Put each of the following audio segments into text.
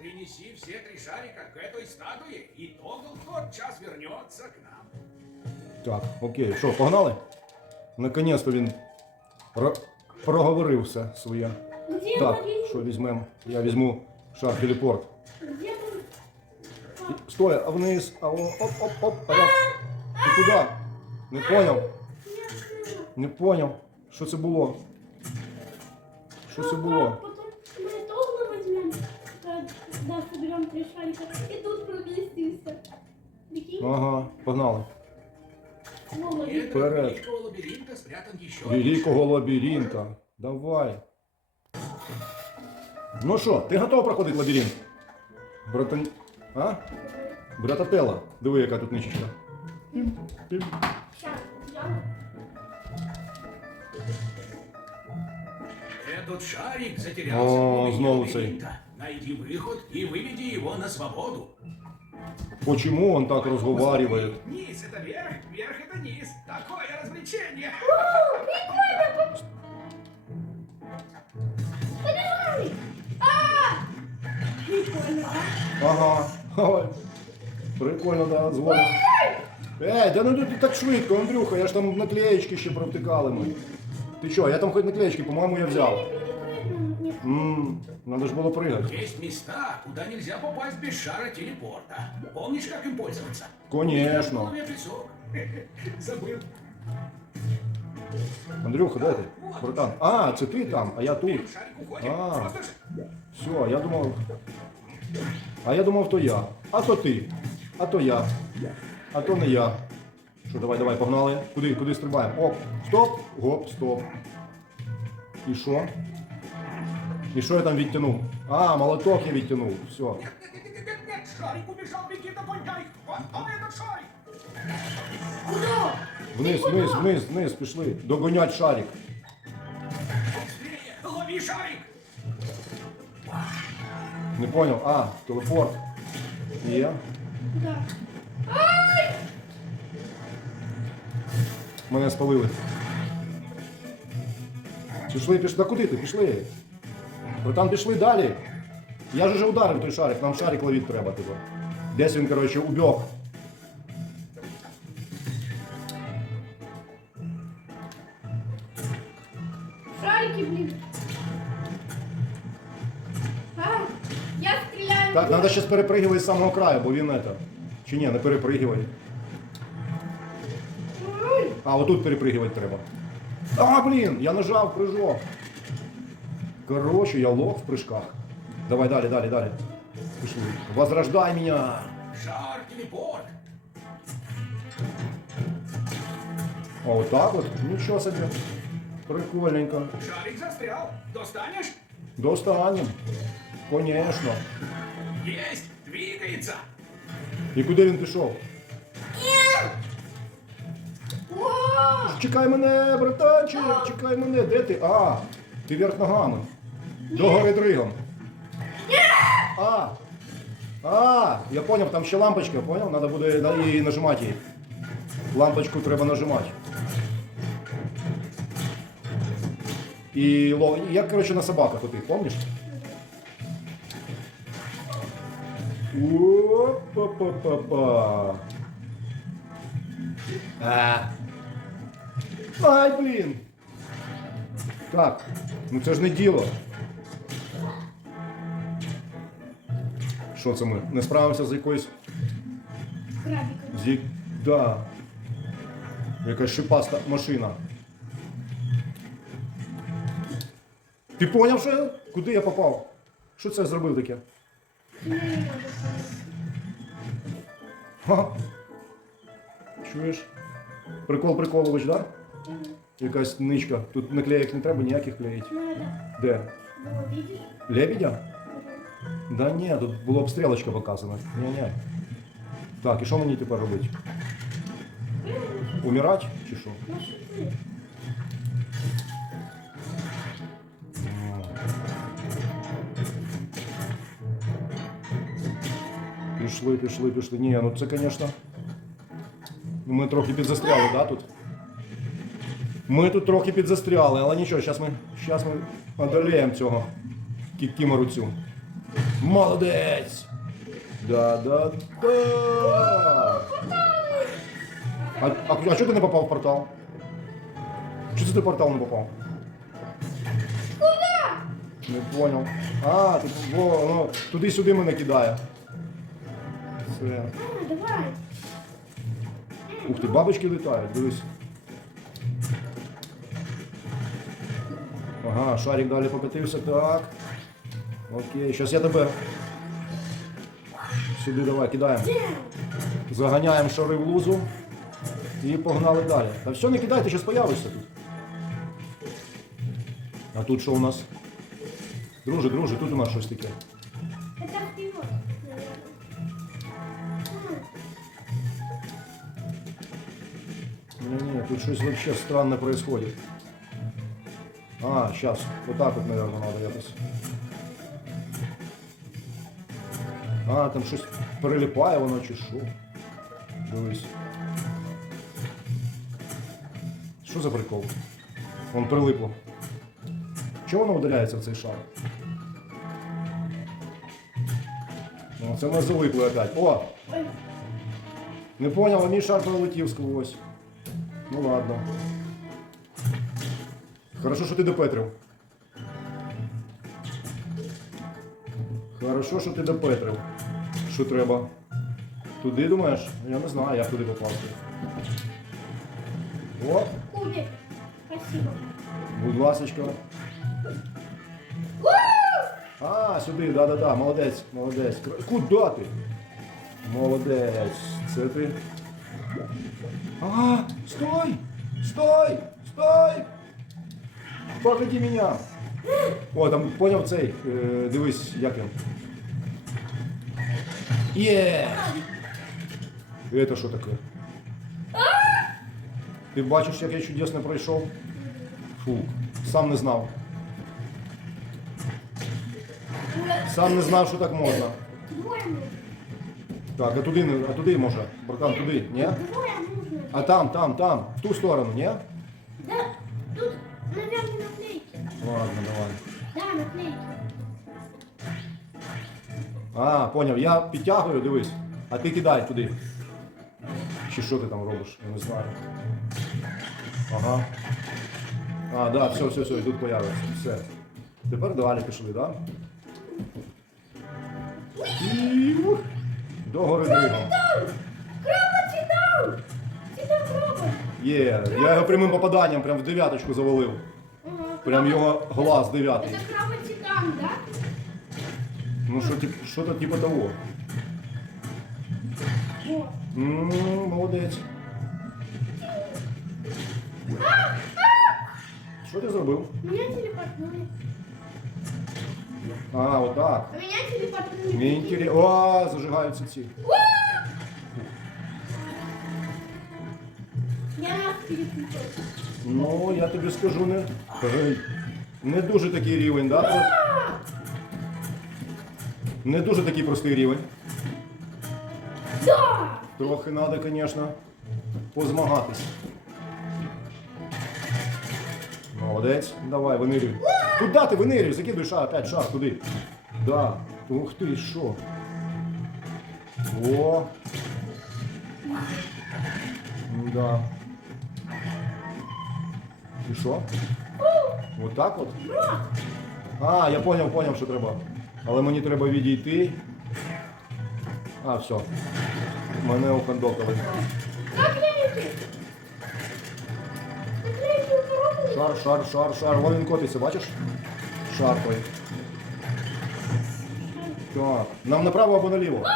Принеси все три шарика к этой статуе, и Тогл тотчас вернется к нам. Так, окей, що, погнали? Наконець-то він про- проговорив все своє. Где Так, що візьмемо? Я візьму шар телепорт. Где? Стой, а вниз, а о, оп, оп, оп, а я... Ти куди? Не поняв, не поняв. Що це було? Що це було? Когда соберем три шарика, и тут проместимся. Прикинь? Ага, погнали. Вова, И Вперед. великого лабиринта спрятан еще Великого лабіринта. Давай. Ну що, ти готов проходити лабіринт? Братан... А? Братателла. Диви, яка тут. Щас, я- Этот шарик затерялся О, в глубине снова цей. лабиринта. Найди выход и выведи его на свободу. Почему он так разговаривает? Посмотри, Низ это верх, верх это низ. Такое развлечение. Побежали! А! Прикольно, да? Ага. Ой. Прикольно, да, дзвонить. Ей, да ну тут так швидко, Андрюха, я ж там наклеєчки ще провтикали ми. Ти що, я там хоч наклеєчки, по-моєму, я взяв. Нет. Ммм, надо ж було пригати. Есть места, куда нельзя попасть без шара телепорта. Помнишь, как им пользоваться? Конечно. Голове песок. Забыл. Андрюха, де ти? Братан. А, це ти там, а я тут. Шарик. А. Просто ж- Все, я думав. А я думав, то я. А то ти. А то я. А то не я. Що, давай, давай, погнали. Куди, куди стрибаємо? Оп, стоп, гоп, стоп. І що? І що я там відтягнув? А, молоток я відтягнув. Все. Шарик убежал, беги догоняй. Вот он этот шарик. Куда? Вниз, вниз, вниз, вниз, пішли. Догонять шарик. Быстрее, лови шарик. Не поняв. А, телепорт. Є. Да. Мене спалили. Пішли, пішли. Да куди ти? Пішли. Ви там пішли далі. Я ж уже ударив той шарик, нам шарик ловити треба, типу. Десь він, коротше, убіг. Шарики, блин. А, я стреляю. Так, треба зараз перепригувати з самого краю, бо він это. Чи ні, не перепригивай. А, отут перепригувати треба. А, блін, я нажав прыжок. Короче, я лох в прыжках. Давай, далі, далі, далі. Пішли. Возрождай меня. Шар телепорт. А вот так вот? Ничего себе. Прикольненько. Шарик застрял. Достанешь? Достанем. Конечно. Есть, двигается. І куди він пішов? Чекай мене, братанчик, чекай мене. Де ти? А, ти вверх ногами. До гори дригом. А. А, я поняв, там ще лампочка, поняв? Надо буде на- її нажимати її. Лампочку треба нажимати. І ло... як, коротше, на собаках отих, помніш? Опа-па-па-па. А. Ай, блін. Так, ну це ж не діло. Що це ми? Не справимося з якоюсь. крабиком. З... я- Да. Якась шипаста машина. Ти поняв, що я? Куди я попав? Що це я зробив таке? Ха. Чуєш? Прикол приколович, да? Якась ничка. Тут наклеїк не треба ніяких клеїть. Де? Лебедя? Да ні, тут була б стрілочка показана. Ні, ні. Так, і що мені тепер робити? Умирать чи що? Ну? Пішли, пішли, пішли. Ні, ну це, звісно. Ми трохи підзастряли, да, тут? Ми тут трохи підзастряли, але нічого, зараз ми, щас ми одолеємо цього кікімору цю. Молодець! Да-да-да! А, а, а чого ти не попав в портал? Чого це ти в портал не попав? Куди? Не понял. А, тут во, воно туди-сюди мене кидає. Все. А, давай. Ух ти, бабочки літають, дивись. Ага, шарик далі покатився, так. Окей, зараз я тебе. Сюди давай, кидаємо. Заганяємо шари в лузу. І погнали далі. Та все, не кидайте, зараз появишся тут. А тут що у нас? Друже, друже, тут у нас щось таке. Не-не, тут щось вообще странно происходит. А, сейчас. Вот так вот, наверное, надо якось. А, там щось прилипає воно чи що. Дивись. Що за прикол? Вон прилипло. Чого воно удаляється в цей шар? Ну, це ми залипли опять. О! Не понял, а мій шар пролетів сквозь. Ну ладно. Хорошо, що ти допетрив. Хорошо, що ти допетрив. Що треба? Туди думаєш? Я не знаю, як туди попасти. О, кубик. Спасибо. будь ласочка. А, сюди, да-да-да, молодець, молодець. Куда ти? Молодець. Це ти. А, стой! Стой! Стой! Погоди меня! О, там поняв цей. Е, дивись, як він. Є! Это що таке? Ти бачиш, як я чудесно пройшов? Фу, сам не знав. Сам не знав, що так можна. Двое нужно. Так, а туди, не- а туди може. Братан, туди, ні? Двое нужно. А там, там, там, в ту сторону, ні? Да, тут, наверное, наклейки. Ладно, давай. Да, наклейки. А, поняв, я підтягую, дивись. А ти кидай туди. Чи що ти там робиш? Я не знаю. Ага. А, да, все, все, все, і тут появиться. Все. Тепер далі пішли, так? Да? І ух, до гори дригом. Крабы титан! Титан крабы! Є, я його прямим попаданням прям в дев'яточку завалив. Ага, Прям крабы- його глаз дев'ятий. Это крабы титан, да? Ну що, тип, що-то типу того. М, молодець. Що ти зробив? Меня телепортнули. А, отак. А меня телепортнули. Мені інтерес... О, зажигаються ці. Я нас переключил. Ну, я тобі скажу, не, Ей, не дуже такий рівень, да? Це... Не дуже такий простий рівень. Да! Трохи треба, звісно, позмагатись. Молодець. Давай, винирюй. Куда ти винирюй? Закидуй шар, опять шар, туди. Да. Ух ти, що? О. Да. І що? Вот так от? А, я поняв, поняв, що треба. Але мені треба відійти. А, все. Мене коробки. Шар, шар, шар, шар. Вон він котиться, бачиш? Шар той. Так. Нам направо або наліво?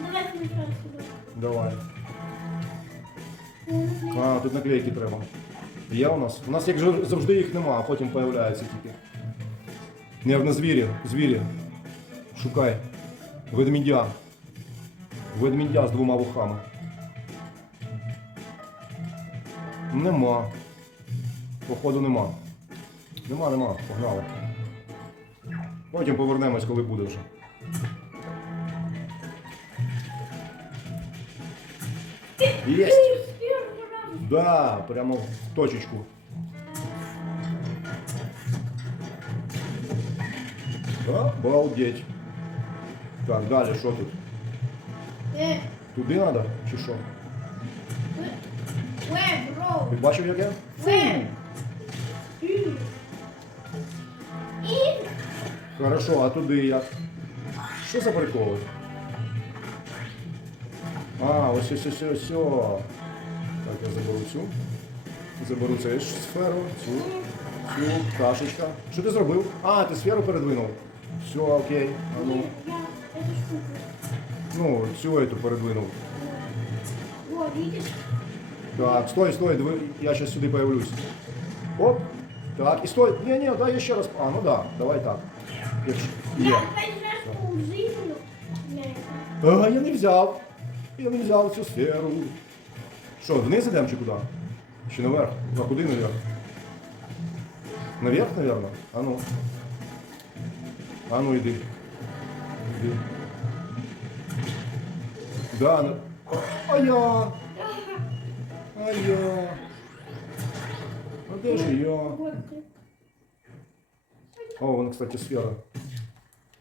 Давай сначала сюда. Давай. Ну. А, тут наклейки треба. Є у нас? У нас як завжди їх нема, а потім появляються тільки. Нервно звірі, звірі. Шукай. Ведмідя. Ведмідя з двома вухами. Нема. Походу нема. Нема, нема. Погнали. Потім повернемось, коли буде вже. Єсть! Да, прямо в точечку. Обалдеть. Так, далі, що тут? Е, Туди треба чи що? е, е. Ти бачив, як я? Хорошо, а туди як? Що за приколи? А, ось ось ось ось. ось. Так, я заберу цю. Заберу цю сферу, цю, цю, кашечка. Що ти зробив? А, ти сферу передвинув. Все, окей. А ну, я эту штуку. ну, цю эту передвинув. О, видишь? Так, стой, стой, диви, я сейчас сюди появлюсь. Оп. Так, і стой. Ні, ні, дай я ще раз. А, ну да, давай так. Якщо- Я Є. пожертвовал жизнью для этого. А, я не взяв. Я не взяв цю сферу. Що, вниз ідемо чи куди? Чи наверх? А куди наверх? Наверх, наверно? А ну. А ну йди. Йди. Да, на... А я. А де ж я? О, вон, кстати, сфера.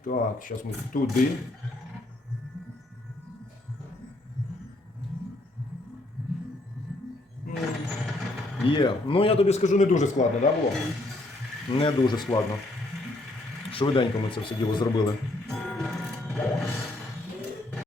Так, сейчас мы туди. Є. Ну я тобі скажу, не дуже складно, да, було? Не дуже складно. Швиденько ми це все діло зробили.